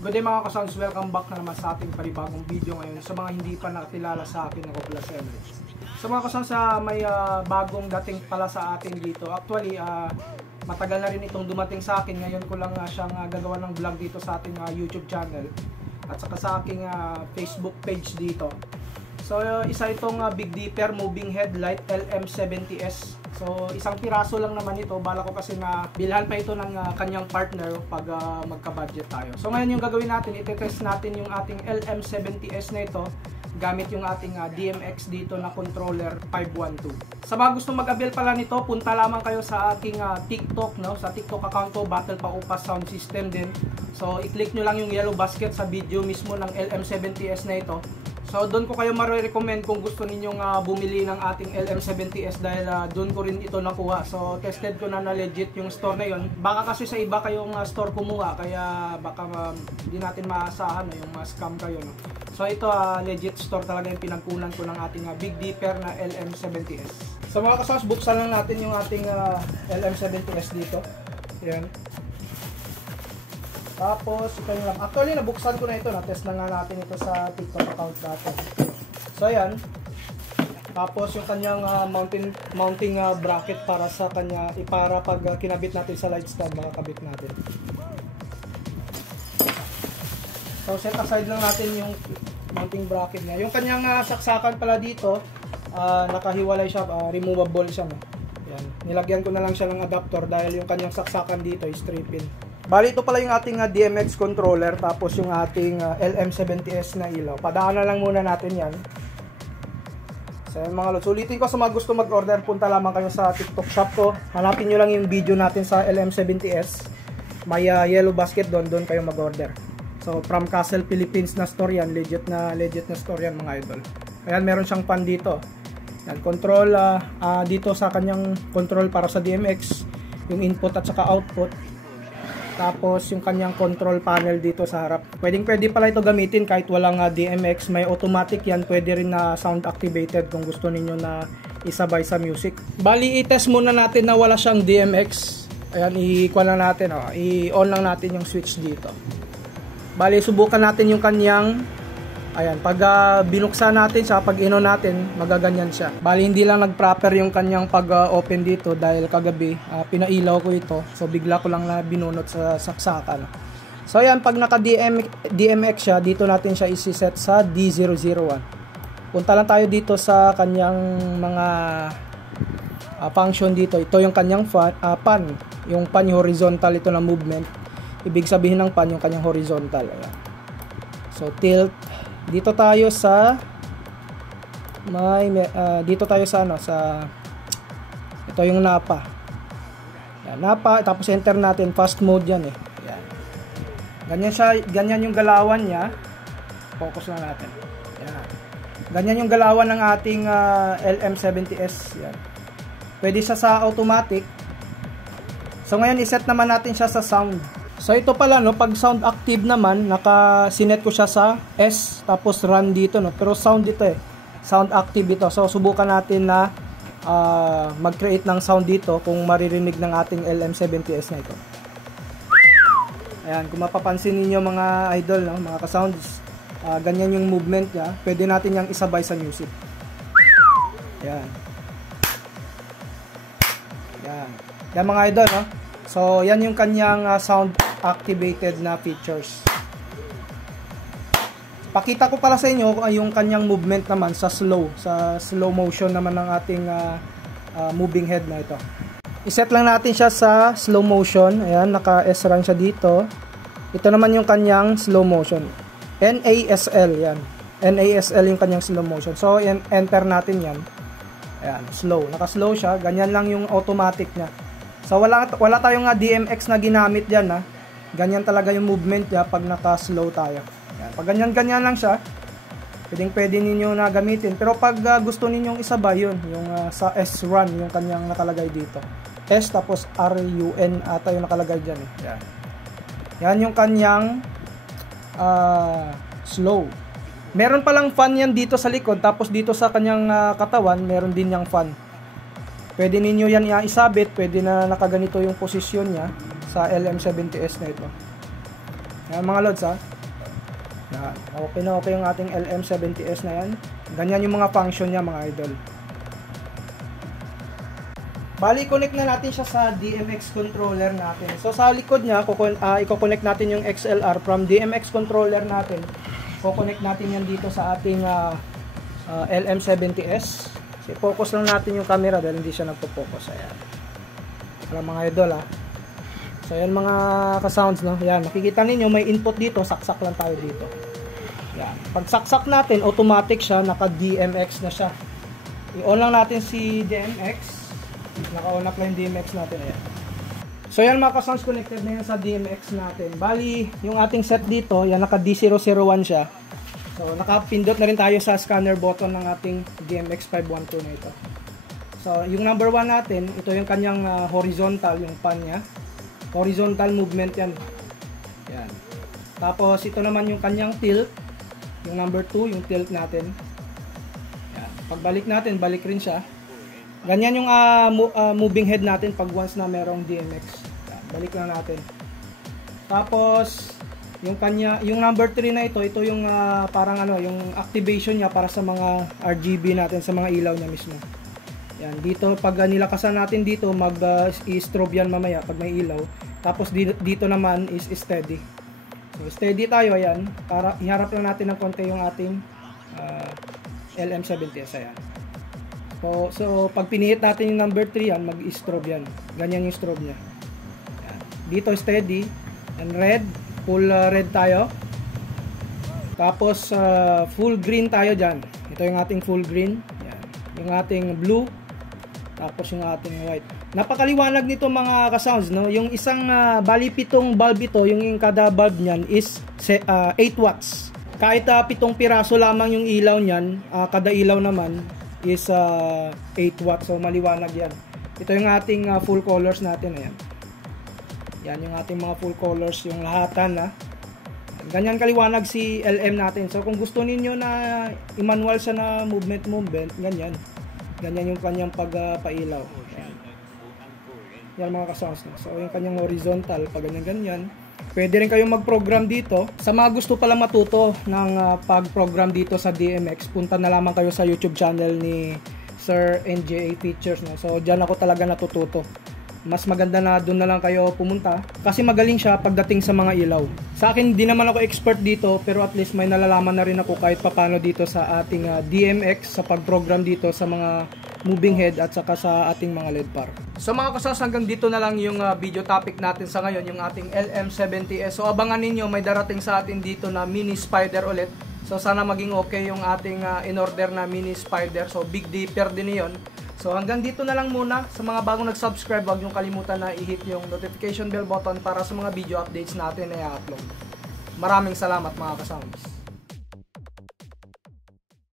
Good day mga ka-sounds, welcome back na naman sa ating panibagong video ngayon. Sa mga hindi pa nakilala sa akin, ako pala si Emrich. Sa mga ka-sounds, may bagong dating pala sa atin dito. Actually, matagal na rin itong dumating sa akin. Ngayon ko lang siyang gagawa ng vlog dito sa ating YouTube channel at saka sa aking Facebook page dito. So, isa itong Big Dipper Moving Headlight LM70S. So, isang piraso lang naman ito. Bala ko kasi na bilhan pa ito ng kanyang partner pag magka-budget tayo. So, ngayon yung gagawin natin, itetest natin yung ating LM70S na ito gamit yung ating DMX dito na controller 512. Sa mga gusto mag-avail pala nito, punta lamang kayo sa aking TikTok, no? Sa TikTok account ko, Battle Paupas Sound System din. So, i-click nyo lang yung yellow basket sa video mismo ng LM70S na ito. So, doon ko kayo ma-recommend kung gusto ninyong bumili ng ating LM70S dahil doon ko rin ito nakuha. So, tested ko na legit yung store na yon. Baka kasi sa iba kayong store kumuha, kaya baka hindi natin maasahan yung scam kayo. No? So, ito legit store talaga yung pinagkunan ko ng ating Big Dipper na LM70S. So, mga kasas, buksan lang natin yung ating LM70S dito. Yan. Tapos, ito yung actually, nabuksan ko na ito. Na-test na nga natin ito sa TikTok account natin. So, ayan. Tapos, yung kanyang mounting bracket para sa kanya, para pag kinabit natin sa light stand, makakabit natin. So, set aside lang natin yung mounting bracket niya. Yung kanyang saksakan pala dito, nakahiwalay siya, removable siya. No? Ayan. Nilagyan ko na lang siya ng adapter dahil yung kanyang saksakan dito is 3-pin. Bali, ito pala yung ating DMX controller, tapos yung ating LM70S na ilaw. Padaanan lang muna natin yan. So, mga lods, ulitin ko sa mga gusto mag-order, punta lamang kayo sa TikTok shop ko. Hanapin nyo lang yung video natin sa LM70S. May yellow basket doon kayo mag-order. So, from Castle Philippines na store yan. Legit na store yan, mga idol. Ayan, meron siyang pan dito. Yan, control dito sa kanyang control para sa DMX. Yung input at saka output. Tapos yung kanyang control panel dito sa harap. Pwede pala ito gamitin kahit walang DMX. May automatic yan. Pwede rin na sound activated kung gusto ninyo na isabay sa music. Bali, i-test muna natin na wala siyang DMX. Ayan, i-on lang natin. I-on lang natin yung switch dito. Bali, subukan natin yung kanyang... Ayan, pag binuksan natin siya, pag in-on natin, magaganyan siya. Bali, hindi lang nag-proper yung kanyang pag-open dito dahil kagabi, pinailaw ko ito. So, bigla ko lang na binunot sa saksakan. So, ayan, pag naka-DMX siya, dito natin siya isi-set sa D001. Punta lang tayo dito sa kanyang mga function dito. Ito yung kanyang pan. Yung pan, yung horizontal ito na movement. Ibig sabihin ng pan, yung kanyang horizontal. Ayan. So, tilt. Dito tayo sa dito tayo sa ito yung napa. Yan, napa, tapos enter natin, fast mode yan eh. Yan. Ganyan siya, ganyan yung galawan niya. Focus lang natin. Yan. Ganyan yung galawan ng ating LM70S. Yan. Pwede siya sa automatic. So ngayon iset naman natin siya sa sound. So ito pala no, pag sound active naman, naka-sinet ko siya sa S tapos run dito no. Pero sound dito eh. Sound active ito. So subukan natin na mag-create ng sound dito kung maririnig ng ating LM70S na ito. Ayan, kung mapapansin niyo mga idol no, mga ka-sounds, ganyan yung movement niya. Pwede natin yang isabay sa music. Ayan. Ayan. Yan mga idol no. So yan yung kanyang sound activated na features. Pakita ko pala sa inyo yung kanyang movement naman sa slow motion naman ng ating moving head na ito. I-set lang natin siya sa slow motion. Ayan, naka-S run siya dito. Ito naman yung kanyang slow motion. NASL yan. NASL yung kanyang slow motion. So enter natin yan. Ayan, slow. Naka-slow siya. Ganyan lang yung automatic niya. So wala tayong DMX na ginamit diyan ha. Ganyan talaga yung movement niya pag naka-slow tayo. Yan. Pag ganyan lang siya, pwede ninyo na gamitin. Pero pag gusto ninyong isabay yun, yung sa S-Run, yung kanyang nakalagay dito. S tapos R-U-N ata yung nakalagay dyan. Yan. Yan yung kanyang slow. Meron palang fan yan dito sa likod, tapos dito sa kanyang katawan, meron din yung fan. Pwede ninyo yan isabit, pwede na nakaganito yung posisyon niya sa LM70S na ito. Ayan mga lods ha. Yan. Okay na okay yung ating LM70S na yan. Ganyan yung mga function niya mga idol. Bali, connect na natin siya sa DMX controller natin. So, sa likod niya, i-connect natin yung XLR from DMX controller natin. Connect natin yan dito sa ating LM70S. So, focus lang natin yung camera dahil hindi siya nagpo-focus. Ayan. Wala mga idol ha. So, ayan mga ka-sounds, no? Ayan, makikita ninyo may input dito. Saksak lang tayo dito. Ayan. Pag saksak natin, automatic siya. Naka-DMX na siya. I-on lang natin si DMX. Naka-on up lang yung DMX natin. Ayan. So yan mga ka-sounds, connected na yan sa DMX natin. Bali, yung ating set dito, yan naka D001 siya. So nakapindot na rin tayo sa scanner button ng ating DMX 512 na ito. So yung number 1 natin, ito yung kanyang horizontal, yung pan niya. Horizontal movement yan. Yan. Tapos ito naman yung kanyang tilt. Yung number 2, yung tilt natin. Yan. Pagbalik natin, balik rin siya. Ganyan yung moving head natin pag once na merong DMX. Balik lang natin. Tapos yung number 3 na ito yung parang yung activation niya para sa mga RGB natin, sa mga ilaw niya mismo. Yan, dito pag nilakasan natin dito, mag-strobe yan mamaya pag may ilaw. Tapos dito naman is steady. So steady tayo, ayan. Para iharap lang natin ng konti yung ating LM70S, ayan. So pag pinihit natin yung number 3 yan, mag-strobe yan. Ganyan yung strobe niya. Yan. Dito steady. And red. Full red tayo. Tapos full green tayo dyan. Ito yung ating full green. Yan. Yung ating blue. Tapos yung ating white. Napakaliwanag nito mga ka-sounds, no? Yung isang bali 7 bulb ito, yung kada bulb niyan is 8 watts. Kahit 7 piraso lamang yung ilaw niyan, kada ilaw naman is 8 watts. So maliwanag yan. Ito yung ating full colors natin. Ayan. Yan yung ating mga full colors, yung lahatan na. Ganyan kaliwanag si LM natin. So kung gusto ninyo na i-manual siya na movement, ganyan. Ganyan yung kanyang pagpailaw. Yan. Yan mga ka-sounds. So yung kanyang horizontal, pag ganyan. Pwede rin kayong mag-program dito. Sa mga gusto pala matuto ng pag-program dito sa DMX, punta na lamang kayo sa YouTube channel ni Sir NJA Features. No? So, dyan ako talaga natututo. Mas maganda na doon na lang kayo pumunta kasi magaling siya pagdating sa mga ilaw. Sa akin, di naman ako expert dito, pero at least may nalalaman na rin ako kahit papano dito sa ating DMX, sa pag-program dito sa mga moving head at saka sa ating mga LED par. So mga kasas, hanggang dito na lang yung video topic natin sa ngayon, yung ating LM70S. So abangan ninyo, may darating sa atin dito na mini spider ulit. So sana maging okay yung ating in-order na mini spider. So Big Dipper din yun. So hanggang dito na lang muna. Sa mga bagong nag-subscribe, huwag niyong kalimutan na i-hit yung notification bell button para sa mga video updates natin na i-upload. Maraming salamat mga kasounds.